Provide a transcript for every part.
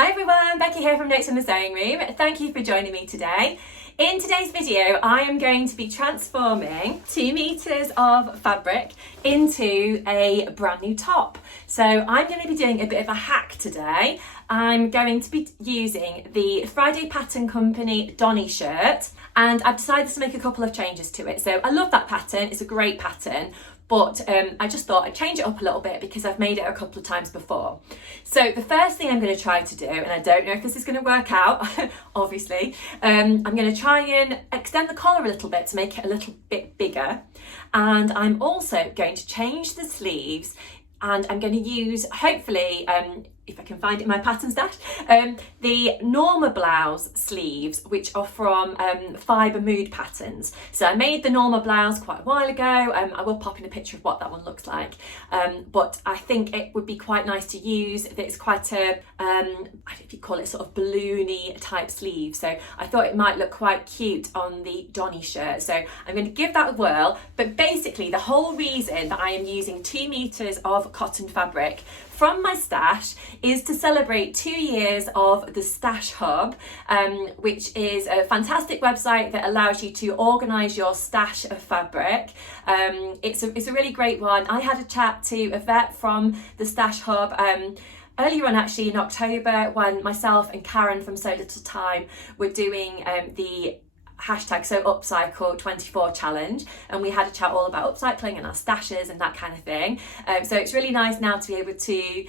Hi everyone, Becky here from Notes in the Sewing Room. Thank you for joining me today. In today's video, I am going to be transforming 2 meters of fabric into a brand new top. So I'm going to be doing a bit of a hack today. I'm going to be using the Friday Pattern Company Donny shirt, and I've decided to make a couple of changes to it. So I love that pattern, it's a great pattern. But I just thought I'd change it up a little bit because I've made it a couple of times before. So the first thing I'm going to try to do, and I don't know if this is going to work out, obviously, I'm going to try and extend the collar a little bit to make it a little bit bigger. And I'm also going to change the sleeves, and I'm going to use, hopefully, if I can find it in my pattern stash, the Norma blouse sleeves, which are from Fibre Mood Patterns. So I made the Norma blouse quite a while ago. I will pop in a picture of what that one looks like. But I think it would be quite nice to use. It's quite a, I don't know if you call it sort of balloony type sleeve. So I thought it might look quite cute on the Donny shirt. So I'm going to give that a whirl. But basically the whole reason that I am using 2 meters of cotton fabric from my stash is to celebrate 2 years of the Stash Hub, which is a fantastic website that allows you to organise your stash of fabric. It's a really great one. I had a chat to Yvette from the Stash Hub earlier on, actually in October, when myself and Karen from So Little Time were doing the hashtag So Upcycle 24 challenge, and we had a chat all about upcycling and our stashes and that kind of thing. So it's really nice now to be able to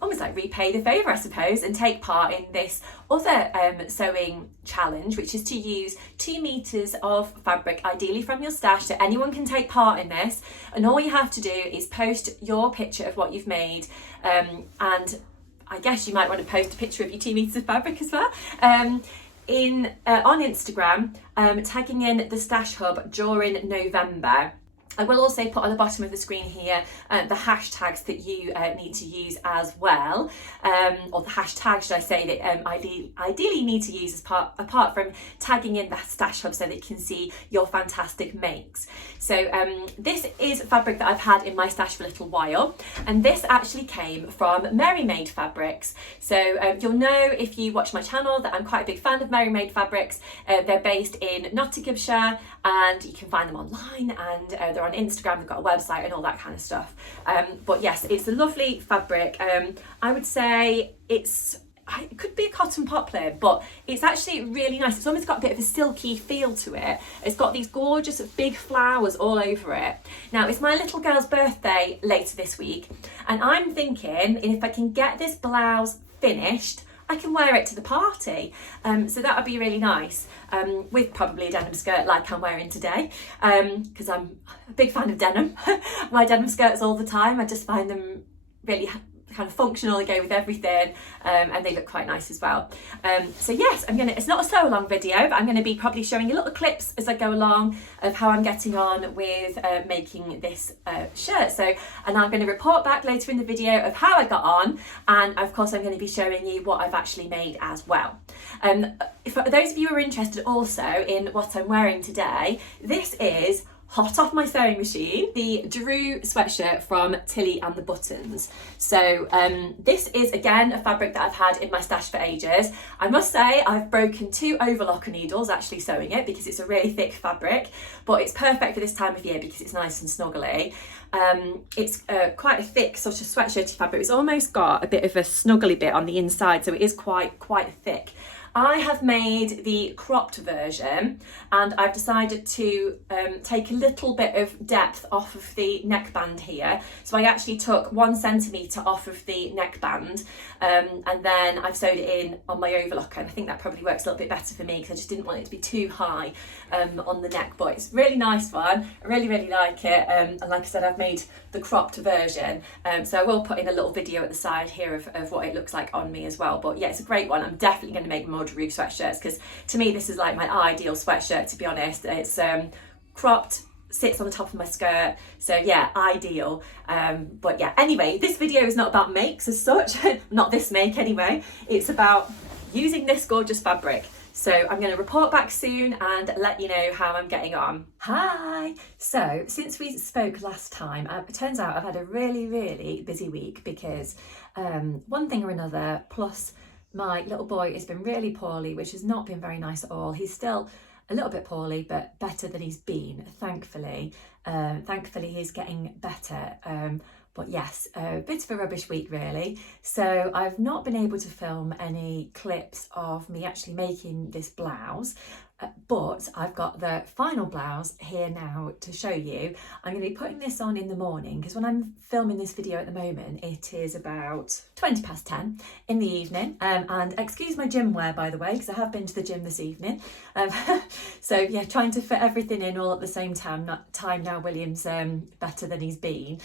almost like repay the favour, I suppose, and take part in this other sewing challenge, which is to use 2 meters of fabric, ideally from your stash. So anyone can take part in this, and all you have to do is post your picture of what you've made, and I guess you might want to post a picture of your 2 meters of fabric as well. On Instagram, tagging in the Stash Hub during November. I will also put on the bottom of the screen here the hashtags that you need to use as well, or the hashtag, should I say, that ideally you need to use as apart from tagging in the Stash Hub so that you can see your fantastic makes. So this is fabric that I've had in my stash for a little while, and this actually came from Merry Made Fabrics. So you'll know if you watch my channel that I'm quite a big fan of Merry Made Fabrics. They're based in Nottinghamshire, and you can find them online, and they're on Instagram, they've got a website and all that kind of stuff. But yes, it's a lovely fabric. I would say it could be a cotton poplar, but it's actually really nice. It's almost got a bit of a silky feel to it. It's got these gorgeous big flowers all over it. Now, it's my little girl's birthday later this week, and I'm thinking if I can get this blouse finished, I can wear it to the party. So that would be really nice, with probably a denim skirt like I'm wearing today, because I'm a big fan of denim. My denim skirts all the time. I just find them really kind of functional, they go with everything, and they look quite nice as well. So yes, it's not a so long video, but I'm going to be probably showing you little clips as I go along of how I'm getting on with making this shirt. And I'm going to report back later in the video of how I got on, and of course I'm going to be showing you what I've actually made as well. For those of you who are interested also in what I'm wearing today, this is hot off my sewing machine, the Drew sweatshirt from Tilly and the Buttons. So this is again a fabric that I've had in my stash for ages. I must say I've broken 2 overlocker needles actually sewing it because it's a really thick fabric, but it's perfect for this time of year because it's nice and snuggly. It's quite a thick sort of sweatshirty fabric. It's almost got a bit of a snuggly bit on the inside, so it is quite thick. I have made the cropped version, and I've decided to take a little bit of depth off of the neckband here. So I actually took 1 centimetre off of the neckband, and then I've sewed it in on my overlocker, and I think that probably works a little bit better for me because I just didn't want it to be too high on the neck. But it's a really nice one. I really like it, and like I said, I've made the cropped version, so I will put in a little video at the side here of what it looks like on me as well. But yeah, it's a great one. I'm definitely going to make more Drew sweatshirts because to me this is like my ideal sweatshirt, to be honest. It's cropped, sits on the top of my skirt, so yeah, ideal. But yeah, anyway, this video is not about makes as such, not this make anyway. It's about using this gorgeous fabric. So I'm going to report back soon and let you know how I'm getting on. Hi! So since we spoke last time, it turns out I've had a really busy week because one thing or another, plus my little boy has been really poorly, which has not been very nice at all. He's still a little bit poorly, but better than he's been, thankfully. Thankfully, he's getting better. But yes, a bit of a rubbish week really. So I've not been able to film any clips of me actually making this blouse. But I've got the final blouse here now to show you. I'm going to be putting this on in the morning because when I'm filming this video at the moment, it is about 20 past 10 in the evening. And excuse my gym wear, by the way, because I have been to the gym this evening. So yeah, trying to fit everything in all at the same time. Now William's better than he's been.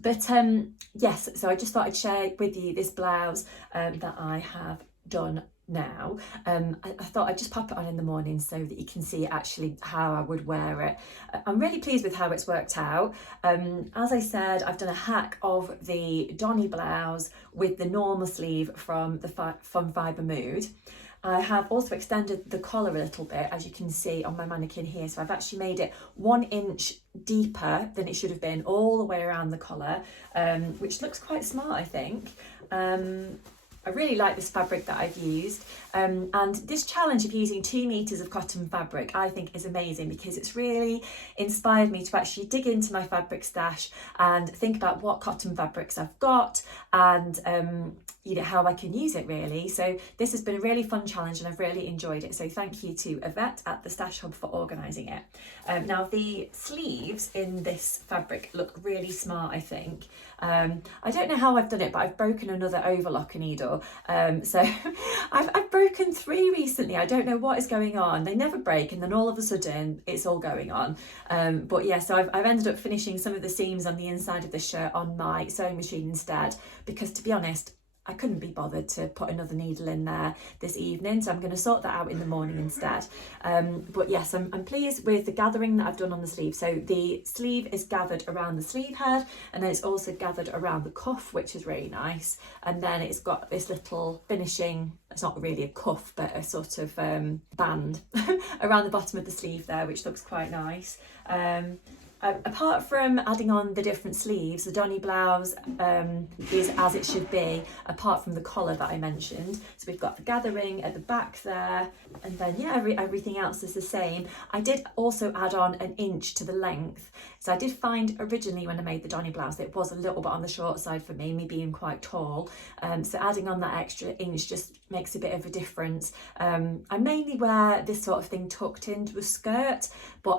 But yes, so I just thought I'd share with you this blouse that I have done now. I thought I'd just pop it on in the morning so that you can see actually how I would wear it. I'm really pleased with how it's worked out. As I said, I've done a hack of the Donny blouse with the normal sleeve from Fibre Mood. I have also extended the collar a little bit, as you can see on my mannequin here. So I've actually made it 1 inch deeper than it should have been all the way around the collar, which looks quite smart, I think. I really like this fabric that I've used, and this challenge of using 2 meters of cotton fabric I think is amazing because it's really inspired me to actually dig into my fabric stash and think about what cotton fabrics I've got and you know, how I can use it really. So this has been a really fun challenge and I've really enjoyed it. So thank you to Yvette at the Stash Hub for organising it. Now the sleeves in this fabric look really smart, I think. I don't know how I've done it, but I've broken another overlock needle. So I've broken 3 recently. I don't know what is going on. They never break and then all of a sudden it's all going on. But yeah, so I've ended up finishing some of the seams on the inside of the shirt on my sewing machine instead, because to be honest, I couldn't be bothered to put another needle in there this evening, so I'm going to sort that out in the morning instead. But yes, I'm pleased with the gathering that I've done on the sleeve. So the sleeve is gathered around the sleeve head, and then it's also gathered around the cuff, which is really nice. And then it's got this little finishing, it's not really a cuff, but a sort of band around the bottom of the sleeve there, which looks quite nice. Apart from adding on the different sleeves, the Donny blouse is as it should be, apart from the collar that I mentioned. So we've got the gathering at the back there, and then yeah, everything else is the same. I did also add on 1 inch to the length. So I did find originally when I made the Donny blouse, it was a little bit on the short side for me being quite tall. So adding on that extra inch just makes a bit of a difference. I mainly wear this sort of thing tucked into a skirt, but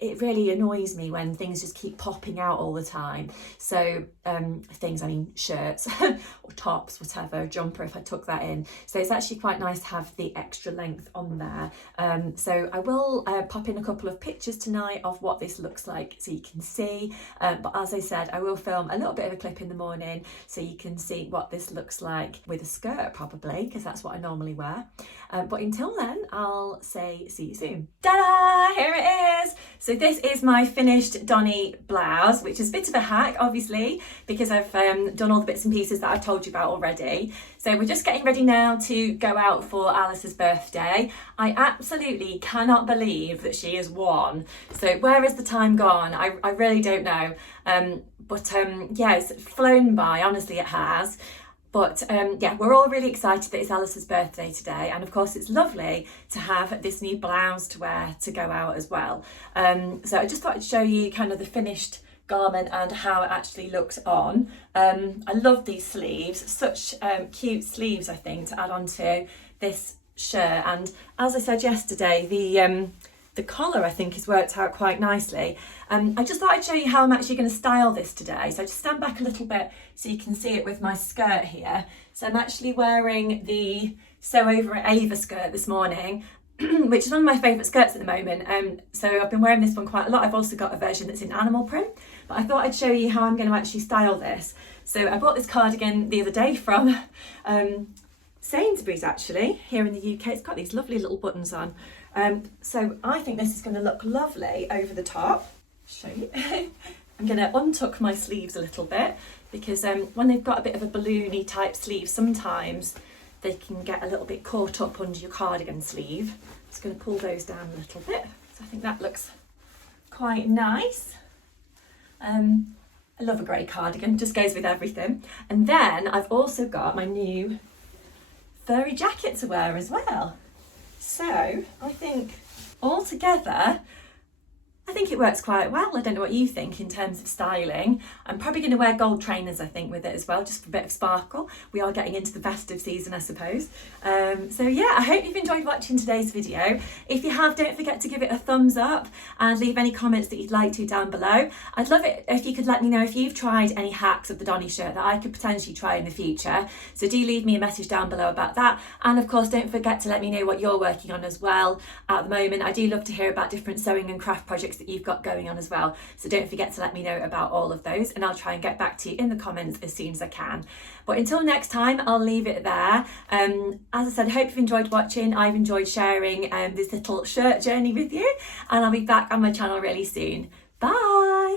it really annoys me when things just keep popping out all the time. So things, I mean shirts or tops, whatever, jumper if I tuck that in. So it's actually quite nice to have the extra length on there. So I will pop in a couple of pictures tonight of what this looks like so you can see. But as I said, I will film a little bit of a clip in the morning so you can see what this looks like with a skirt probably, because that's what I normally wear. But until then, I'll say see you soon. Ta-da! Here it is! So this is my finished Donny blouse, which is a bit of a hack, obviously, because I've done all the bits and pieces that I've told you about already. So we're just getting ready now to go out for Alice's birthday. I absolutely cannot believe that she is 1. So where has the time gone? I really don't know. But yeah, it's flown by, honestly it has. But yeah, we're all really excited that it's Alice's birthday today, and of course it's lovely to have this new blouse to wear to go out as well. So I just thought I'd show you kind of the finished garment and how it actually looks on. I love these sleeves, such cute sleeves I think to add on to this shirt, and as I said yesterday, the collar I think has worked out quite nicely. I just thought I'd show you how I'm actually going to style this today. So I just stand back a little bit so you can see it with my skirt here. So I'm actually wearing the Sew Over It Ava skirt this morning, which is one of my favourite skirts at the moment. So I've been wearing this one quite a lot. I've also got a version that's in animal print, but I thought I'd show you how I'm going to actually style this. So I bought this cardigan the other day from Sainsbury's actually, here in the UK. It's got these lovely little buttons on. So I think this is going to look lovely over the top. Show you. I'm going to untuck my sleeves a little bit because when they've got a bit of a balloony type sleeve, sometimes they can get a little bit caught up under your cardigan sleeve. Just going to pull those down a little bit. So I think that looks quite nice. I love a grey cardigan, just goes with everything. And then I've also got my new furry jacket to wear as well. So I think altogether, I think it works quite well. I don't know what you think in terms of styling. I'm probably going to wear gold trainers, I think, with it as well, just for a bit of sparkle. We are getting into the festive season, I suppose. So yeah, I hope you've enjoyed watching today's video. If you have, don't forget to give it a thumbs up and leave any comments that you'd like to down below. I'd love it if you could let me know if you've tried any hacks of the Donny shirt that I could potentially try in the future. So do leave me a message down below about that. And of course, don't forget to let me know what you're working on as well at the moment. I do love to hear about different sewing and craft projects that you've got going on as well, so don't forget to let me know about all of those, and I'll try and get back to you in the comments as soon as I can. But until next time, I'll leave it there. As I said, I hope you've enjoyed watching. I've enjoyed sharing this little shirt journey with you, and I'll be back on my channel really soon. Bye.